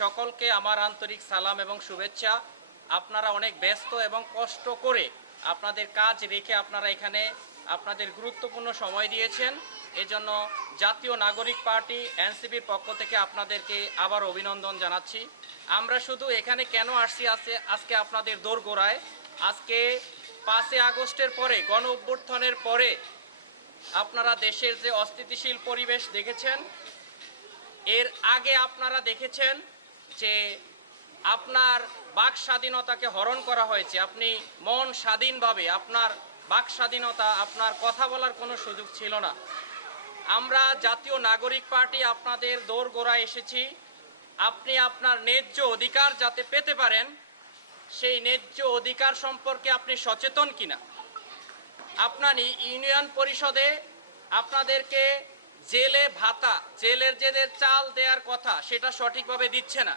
সকলকে আমার আন্তরিক সালাম এবং শুভেচ্ছা। আপনারা অনেক ব্যস্ত এবং কষ্ট করে আপনাদের কাজ রেখে আপনারা এখানে আপনাদের গুরুত্বপূর্ণ সময় দিয়েছেন। এজন্য জাতীয় নাগরিক পার্টি এনসিপির পক্ষ থেকে আপনাদেরকে আবার অভিনন্দন জানাচ্ছি। আমরা শুধু এখানে কেন আসছি আজকে? আজকে আপনাদের দোরগোড়ায়। আজকে পাঁচই আগস্টের পরে, গণ অভ্যুত্থানের পরে আপনারা দেশের যে অস্থিতিশীল পরিবেশ দেখেছেন, এর আগে আপনারা দেখেছেন যে আপনার বাক স্বাধীনতাকে হরণ করা হয়েছে, আপনি মন স্বাধীনভাবে আপনার বাক স্বাধীনতা, আপনার কথা বলার কোনো সুযোগ ছিল না। আমরা জাতীয় নাগরিক পার্টি আপনাদের দোরগোড়ায় এসেছি। আপনি আপনার ন্যায্য অধিকার যাতে পেতে পারেন, সেই ন্যায্য অধিকার সম্পর্কে আপনি সচেতন কিনা। আপনার ইউনিয়ন পরিষদে আপনাদেরকে জেলে ভাতা, জেলের যে চাল দেওয়ার কথা সেটা সঠিকভাবে দিচ্ছে না।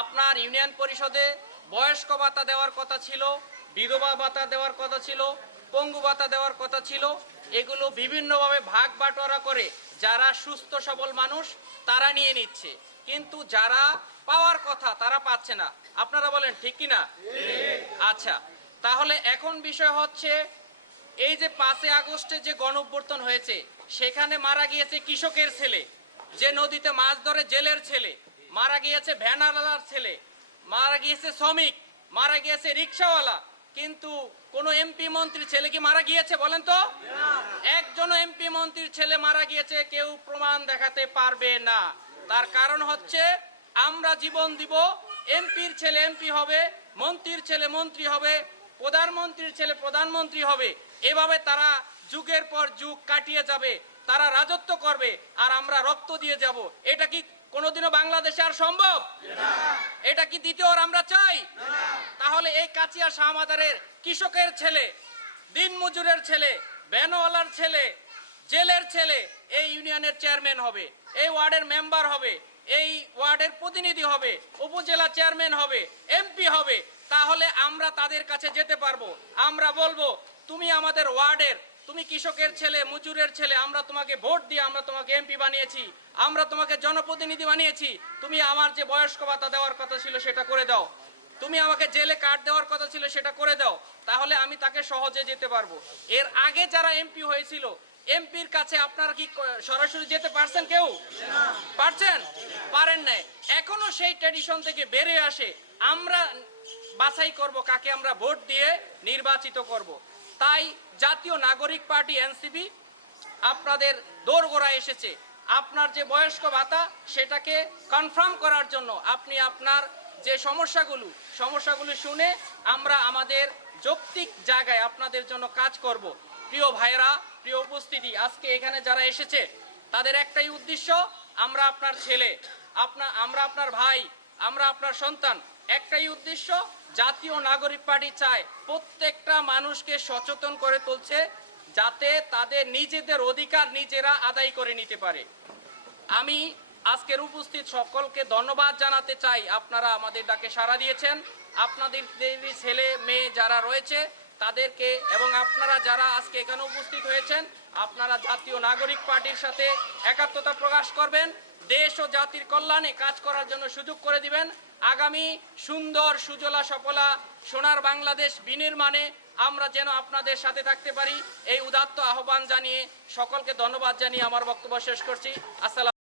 আপনার ইউনিয়ন পরিষদে বয়স্ক ভাতা দেওয়ার কথা ছিল, বিধবা ভাতা দেওয়ার কথা ছিল, পঙ্গু ভাতা দেওয়ার কথা ছিল, এগুলো বিভিন্নভাবে ভাগ বাটোয়ারা করে যারা সুস্থ, সবল মানুষ, তারা নিয়ে নিচ্ছে। কিন্তু যারা পাওয়ার কথা, তারা পাচ্ছে না। আপনারা বলেন, ঠিক কি না? আচ্ছা তাহলে এখন বিষয় হচ্ছে, এই যে পাঁচই আগস্টে যে গণ হয়েছে সেখানে মারা গিয়েছে কৃষকের ছেলে, যে নদীতে মাছ ধরে জেলের ছেলে, মারা গিয়েছে ভ্যানালার ছেলে, মারা গিয়েছে শ্রমিক, মারা গিয়েছে রিক্সাওয়ালা, কিন্তু কোন এমপি মন্ত্রীর ছেলে কি মারা গিয়েছে বলেন তো? একজন এমপি মন্ত্রীর ছেলে মারা গিয়েছে, কেউ প্রমাণ দেখাতে পারবে না। তার কারণ হচ্ছে, আমরা জীবন দিব, এমপির ছেলে এমপি হবে, মন্ত্রীর ছেলে মন্ত্রী হবে, প্রধানমন্ত্রীর ছেলে প্রধানমন্ত্রী হবে। এভাবে তারা যুগের পর যুগ কাটিয়ে যাবে, তারা রাজত্ব করবে, আর আমরা রক্ত দিয়ে যাব। এটা কি কোনোদিনও বাংলাদেশে আর সম্ভব? এটা কি দ্বিতীয় আমরা চাই? তাহলে এই কাচিয়া শাহমাদারের কৃষকের ছেলে, দিনমজুরের ছেলে ভ্যানওয়ালার ছেলে, জেলের ছেলে, এই ইউনিয়নের চেয়ারম্যান হবে, এই ওয়ার্ডের মেম্বার হবে, এই ওয়ার্ডের প্রতিনিধি হবে, উপজেলা চেয়ারম্যান হবে, এমপি হবে। তাহলে আমরা তাদের কাছে যেতে পারব। আমরা বলব, তুমি আমাদের ওয়ার্ডের তুমি কৃষকের ছেলে, মজুরের ছেলে, আমরা তোমাকে ভোট দিয়ে আমরা তোমাকে এমপি বানিয়েছি, আমরা তোমাকে জনপ্রতিনিধি বানিয়েছি, তুমি আমার যে বয়স্ক ভাতা দেওয়ার কথা ছিল সেটা করে দাও। তুমি আমাকে জেলে কার্ড দেওয়ার কথা ছিল সেটা করে দাও, তাহলে আমি তাকে সহজে যেতে পারব। এর আগে যারা এমপি হয়েছিল এমপির কাছে আপনারা কি সরাসরি যেতে পারছেন কেউ? পারছেন? পারেন নাই। এখনও সেই ট্র্যাডিশন থেকে বেড়ে আসে, আমরা বাছাই করব কাকে আমরা ভোট দিয়ে নির্বাচিত করব। তাই জাতীয় নাগরিক পার্টি এনসিপি আপনাদের দোরগোড়া এসেছে। আপনার যে বয়স্ক ভাতা, সেটাকে কনফার্ম করার জন্য আপনি আপনার যে সমস্যাগুলো সমস্যাগুলো শুনে আমরা আমাদের যৌক্তিক জায়গায় আপনাদের জন্য কাজ করব। প্রিয় ভাইরা প্রিয় উপস্থিতি, আজকে এখানে যারা এসেছে, তাদের একটাই উদ্দেশ্য, আমরা আপনার ছেলে আপনার আমরা আপনার ভাই, আমরা আপনার সন্তান একটাই উদ্দেশ্য, জাতীয় নাগরিক পার্টি চায় প্রত্যেকটা মানুষকে সচেতন করে তুলছে যাতে তাদের নিজেদের অধিকার নিজেরা আদায় করে নিতে পারে। আমি আজকের উপস্থিত সকলকে ধন্যবাদ জানাতে চাই। আপনারা আমাদের ডাকে সাড়া দিয়েছেন। আপনাদের ছেলে, মেয়ে যারা রয়েছে, তাদেরকে এবং আপনারা যারা আজকে এখানে উপস্থিত হয়েছেন, আপনারা জাতীয় নাগরিক পার্টির সাথে একাত্মতা প্রকাশ করবেন। দেশ ও জাতির কল্যাণে কাজ করার জন্য সুযোগ করে দিবেন। আগামী সুন্দর, সুজলা, সফলা, সোনার বাংলাদেশ বিনির্মাণে আমরা যেন আপনাদের সাথে থাকতে পারি। এই উদাত্ত আহ্বান জানিয়ে সকলকে ধন্যবাদ জানিয়ে আমার বক্তব্য শেষ করছি। আসসালাম